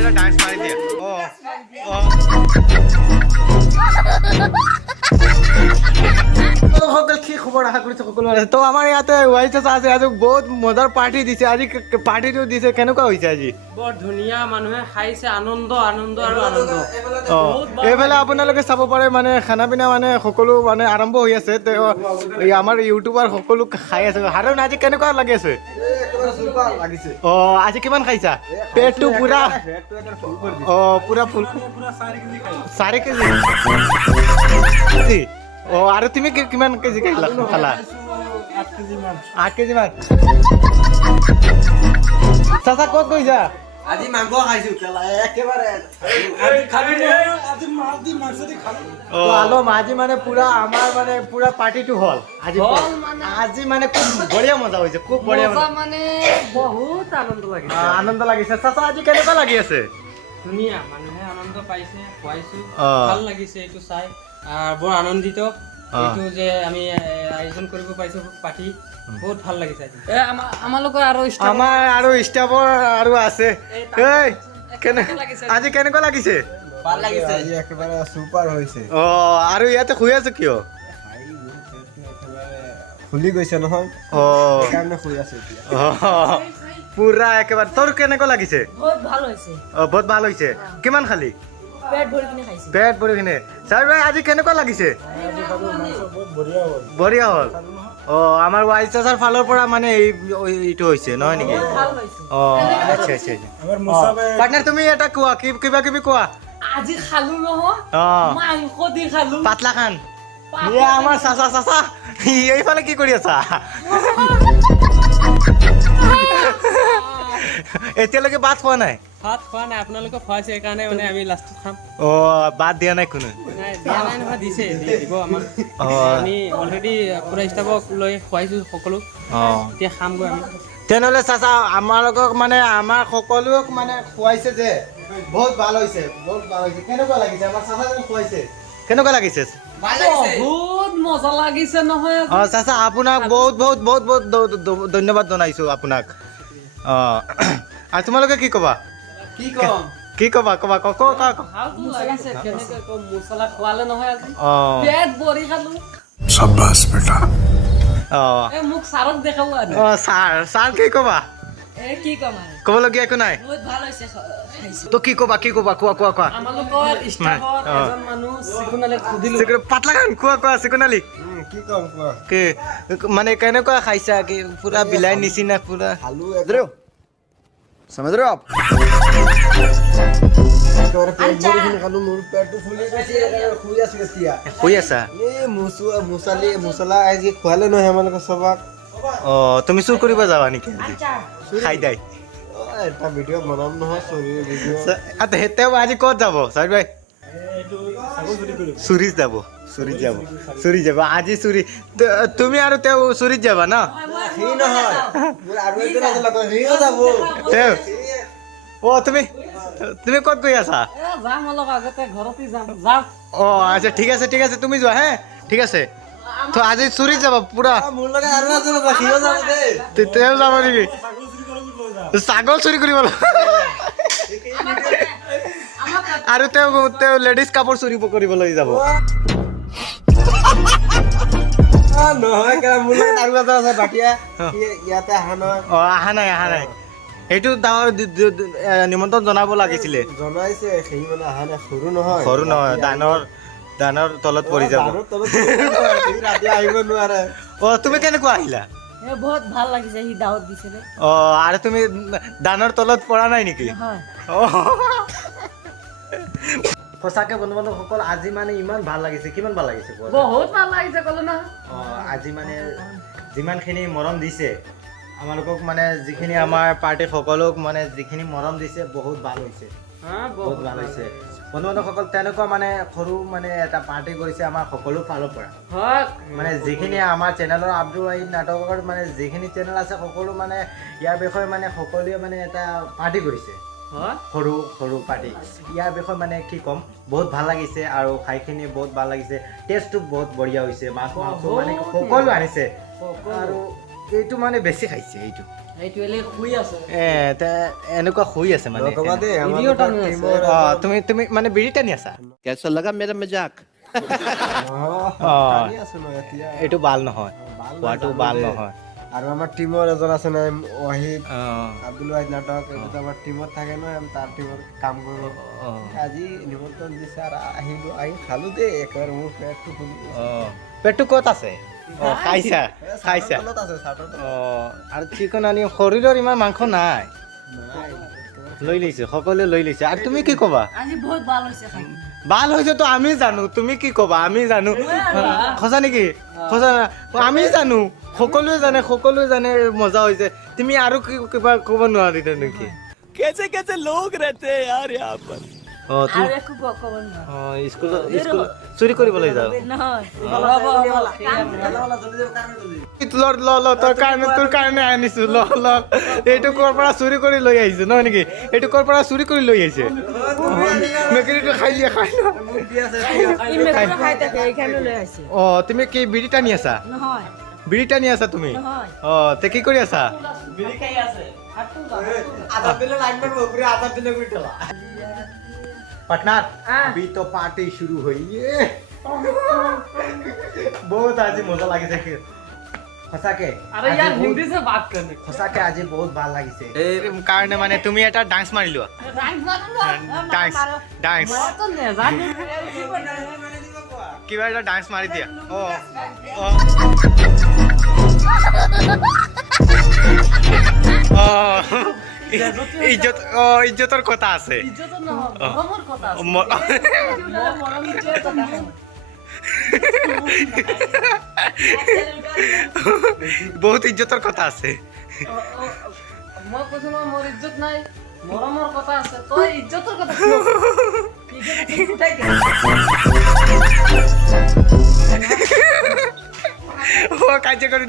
এটা ডান্স মাৰি দিয়া সকল কি খবৰ আশা কৰিছো সকলো আছে তো আমাৰ ইয়াতে ৱাইচ আছে আজি বহুত মজাৰ পাৰ্টি দিছে আজি পাৰ্টিটো দিছে কেনেকুৱা হৈছে আজি বৰ ধুনীয়া মানুহে খাইছে আনন্দ আনন্দ আৰু আনন্দ এইফালে আপোনালোকে চাব পাৰে মানে খানা পিনা মানে সকলো মানে আৰম্ভ হৈ আছে আমাৰ ইউটিউবাৰ সকলো খাই আছে হাৰণ আজি কেনেকুৱা লাগি আছে অ আজি কিমান খাইছা পেটটো পুৰা অ পুৰা ফুল 4 কেজি অ আৰু তুমি কিমান কেজি খালা 8 কেজি মান চাচা ক'ত গৈছা আজি মাংস খাইছো কেলা একেবাৰে আজি মাছদি খালো আলো আজি মানে পুৰা আমাৰ মানে পুৰা পাৰ্টিটো হল আজি মানে খুব বঢ়িয়া মজা হৈছে খুব বঢ়িয়া মানে বহুত আনন্দ লাগিছে চাচা আজি কেনেকুৱা লাগি আছে ধুনীয়া মানুহে আনন্দ পাইছে খুৱাইছো ভাল লাগিছে এইটো চাই বৰ আনন্দিত এইটো যে আমি আয়োজন কৰিব পাইছো পাৰ্টি বহুত ভাল লাগিছে আমালোকৰ আৰু ষ্টাফৰ আৰু আছে আজি কেনেকুৱা লাগিছে ভাল লাগিছে আজি একেবাৰে সুপাৰ হৈছে অ আৰু ইয়াতে শুই আছো কিয় খুলি গৈছে নহয় অ সেইকাৰণে শুই আছো এতিয়া পুৰা একেবাৰে তোৰ কেনেকুৱা লাগিছে বহুত ভাল হৈছে বহুত ভাল হৈছে কিমান খালি পেট ভৰি কিনে খাইছে পেট ভৰি কিনে ছাৰ ভাই আজি কেনেকুৱা লাগিছে বঢ়িয়া হ'ল অ আমাৰ ৱাইচ চাচাৰ ফালৰ পৰা মানে এইটো হৈছে নহয় নেকি অ আচ্ছা আচ্ছা পাৰ্টনাৰ তুমি এটা কোৱা কিবা কিবি কোৱা আজি খালো নহয় মাংস দি খালো পাতলা খান ইয়ে আমাৰ চাচা এইফালে কি কৰি আছা এতিয়ালৈকে ভাত খোৱা নাই আপোনালোকে খুৱাইছে সেইকাৰণে মানে আমি লাষ্টত খাম অ ভাত দিয়া নাই কোনো দিয়া নাই নহয় দিছে দিব আমাক আমি অলৰেডি পুৰা ষ্টাফক লৈ খুৱাইছো সকলো এতিয়া খামগৈ আমি তেনেহ'লে চাচা আমালোকক মানে আমাৰ সকলোক মানে খুৱাইছে যে বহুত ভাল হৈছে কেনেকুৱা লাগিছে আমাৰ চাচাজনে খুৱাইছে কেনেকুৱা লাগিছে বহুত মজা লাগিছে নহয় অ চাচা আপোনাক বহুত বহুত বহুত বহুত ধন্যবাদ জনাইছো আপোনাক অ আৰু তোমালোকে কি ক'বা কি ক'বা ভালতো লাগিছে কেনেকে মছলা খোৱালে নহয় আজি পেট ভৰি খালো शाबाश बेटा মোক ছাৰক দেখাব আৰু ছাৰ কি ক'বা কি কম আৰু ক'বলগীয়া একো নাই বহুত ভাল হৈছে খাইছো তো কি ক'বা কোৱা আমালোকৰ ষ্টাফৰ এজন মানুহ চিকুনালে সুধিলো পাতলা খান কোৱা চিকুনালি কি কম কোৱা কি মানে কেনেকুৱা খাইছা কি পুৰা বিলাহী নিচিনা পুৰা খালো समझ रहे हो आप একেবাৰে পেট ভৰি কিনে খালো মোৰ পেটটো ফুলি গৈছে শুই আছো এতিয়া শুই আছা এই মছলা আজি খোৱালে নহয় আমালোকে চবাক অ তুমি চুৰ কৰিব যাবা নেকি খাই দাই এটা ভিডিঅ' বনাম নহয় চুৰিৰ ভিডিঅ' তেওঁ আজি ক'ত যাব ছাৰ ভাই চুৰিত যাব আজি চুৰি তুমি আৰু তেওঁ চুৰিত যাবা ন সি নহয় মোৰ আৰু এজন আছে লগত সিও যাব তেওঁ অ তুমি ক'ত গৈ আছা যাম অলপ আগতে ঘৰতে যাম অ আচ্ছা ঠিক আছে তুমি যোৱা হে ঠিক আছে তো আজি চুৰিত যাব পুৰা মোৰ লগত আৰু এজন আছে সিও যাব দেই তেওঁ যাব নেকি ছাগল চুৰি কৰিব আৰু তেওঁ লেডিজ কাপোৰ চুৰি কৰিবলৈ যাব নহয় মোৰ লগত আৰু এজন আছে বাটিয়া ইয়াতে অহা নাই সেইটো নিমন্ত্ৰণ জনাব লাগিছিলে জনাইছে সেই মানে অহা নাই সৰু নহয় দানৰ তলত পৰি যাব ৰাতি আহিব নোৱাৰে অ তুমি কেনেকুৱা আহিলা বহুত ভাল লাগিছে সি দাৱত দিছিলে অ আৰু তুমি দানৰ তলত পৰা নাই নেকি সঁচাকে বন্ধু বান্ধৱসকল আজি মানে ইমান ভাল লাগিছে কিমান ভাল লাগিছে বহুত ভাল লাগিছে ক'লো না আজি মানে যিমানখিনি মৰম দিছে আমালোকক মানে যিখিনি আমাৰ পাৰ্টি সকলক মানে যিখিনি মৰম দিছে বহুত ভাল হৈছে বন্ধু বান্ধৱসকল তেনেকুৱা মানে সৰু মানে এটা পাৰ্টি কৰিছে আমাৰ সকলো ফালৰ পৰা মানে যিখিনি আমাৰ চেনেলৰ আব্দুল ৱাহিদ নাটকৰ মানে যিখিনি চেনেল আছে সকলো মানে ইয়াৰ বিষয়ে মানে সকলোৱে মানে এটা পাৰ্টি কৰিছে সৰু পাৰ্টি ইয়াৰ বিষয়ে মানে কি ক'ম বহুত ভাল লাগিছে আৰু খাইখিনি বহুত ভাল লাগিছে টেষ্টটো বহুত বঢ়িয়া হৈছে মাছ মাংস মানে সকলো আনিছে আৰু এইটো মানে বেছি খাইছে এইটো এইটোৱেলে শুই আছে এনেকুৱা শুই আছে মানে নকবা দেই আমাৰ ভিডিঅ' টানি আছে। টিমৰ তুমি মানে বিড়ি টানি আছা कैसा लगा मेरा मजाक টানি আছো ন এতিয়া এইটো ভাল নহয় খোৱাটো ভাল নহয় আৰু আমাৰ টিমৰ এজন আছে নাই ৱাহিদ অ আব্দুল ৱাহিদ নাটক এইটো আমাৰ টিমত থাকে ন আমি তাৰ টিমত কাম কৰো অ আজি নিমন্ত্ৰণ দিছে আৰু আহিলো আহি খালো দেই একেবাৰে মোৰ পেটটো ফুলি গৈছে। অ পেটটো ক'ত আছে অ খাইছা খাইছা তলত আছে চাটৰ তলত। অ আৰু চিকেন আনি শৰীৰৰ ইমান মাংস নাই নাই লৈ লৈছে সকলোৱে লৈ লৈছে আৰু তুমি কি ক'বা আজি বহুত ভাল হৈছে খাই ভাল হৈছে তো আমি জানো তুমি কি ক'বা আমি জানো সঁচা নেকি সঁচা আমি জানো সকলোৱে জানে মজা হৈছে তুমি আৰু কিবা ক'ব নোৱাৰিলা নেকি कैसे कैसे लोग रहते हैं यार यहाँ पर অ তুমি আৰু একো ক'ব নোৱাৰো স্কুল চুৰি কৰিবলৈ যাওঁ নহয় তোৰ কাৰণে আনিছো এইটো ক'ৰ পৰা চুৰি কৰি লৈ আহিছো নহয় নেকি এইটো ক'ৰ পৰা চুৰি কৰি লৈ আহিছে মেকুৰীটো খাই লোৱা ই মেকুৰী খাই থাকে এইখানে লৈ আহিছে অ তুমি কি বিড়ি টানি আছা নহয় বিড়ি টানি আছা তুমি নহয় অ তে কি কৰি আছা বিড়ি খাই আছে पटनार अभी तो पार्टी शुरू हुई है बहुत आज मजा লাগিছে সঁচাকে अरे यार हिंदी से बात करने সঁচাকে আজি বহুত ভাল লাগিছে এই কাৰণে মানে তুমি এটা ডান্স মাৰি লোৱা ডান্স তো নেজানো কিবা এটা ডান্স মাৰি দিয়া ইজ্জতৰ কথা আছে ইজ্জত নহয় মৰমৰ কথা আছে মৰম ইজ্জত নহয় বহুত ইজ্জতৰ কথা আছে মই কৈছো ন মোৰ ইজ্জত নাই মৰমৰ কথা আছে তই ইজ্জতৰ কথা কিয় ইজ্জত উঠাই দে কাজিয়া কৰি